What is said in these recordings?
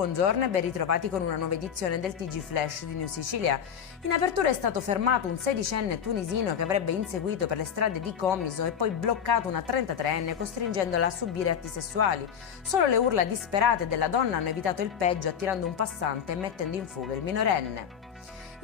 buongiorno e ben ritrovati con una nuova edizione del TG Flash di New Sicilia. In apertura è stato fermato un 16enne tunisino che avrebbe inseguito per le strade di Comiso e poi bloccato una 33enne costringendola a subire atti sessuali. Solo le urla disperate della donna hanno evitato il peggio attirando un passante e mettendo in fuga il minorenne.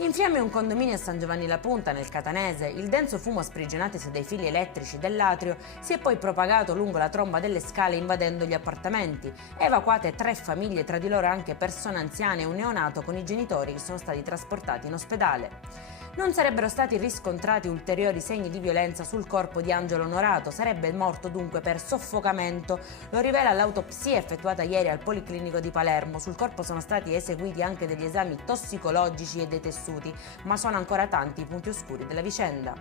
In fiamme un condominio a San Giovanni La Punta, nel Catanese. Il denso fumo sprigionatosi dai fili elettrici dell'atrio si è poi propagato lungo la tromba delle scale invadendo gli appartamenti. Evacuate 3 famiglie, tra di loro anche persone anziane e un neonato con i genitori che sono stati trasportati in ospedale. Non sarebbero stati riscontrati ulteriori segni di violenza sul corpo di Angelo Onorato, sarebbe morto dunque per soffocamento, lo rivela l'autopsia effettuata ieri al Policlinico di Palermo. Sul corpo sono stati eseguiti anche degli esami tossicologici e dei tessuti, ma sono ancora tanti i punti oscuri della vicenda.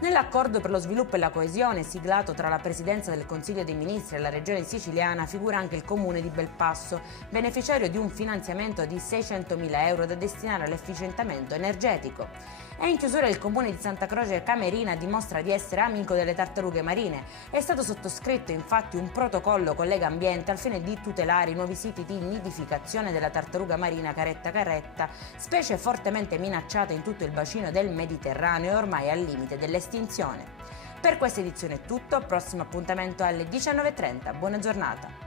Nell'accordo per lo sviluppo e la coesione siglato tra la Presidenza del Consiglio dei Ministri e la Regione siciliana figura anche il Comune di Belpasso, beneficiario di un finanziamento di 600.000 euro da destinare all'efficientamento energetico. E in chiusura il Comune di Santa Croce Camerina dimostra di essere amico delle tartarughe marine. È stato sottoscritto infatti un protocollo con Lega Ambiente al fine di tutelare i nuovi siti di nidificazione della tartaruga marina caretta caretta, specie fortemente minacciata in tutto il bacino del Mediterraneo e ormai al limite dell'estinzione. Per questa edizione è tutto, prossimo appuntamento alle 19:30. Buona giornata.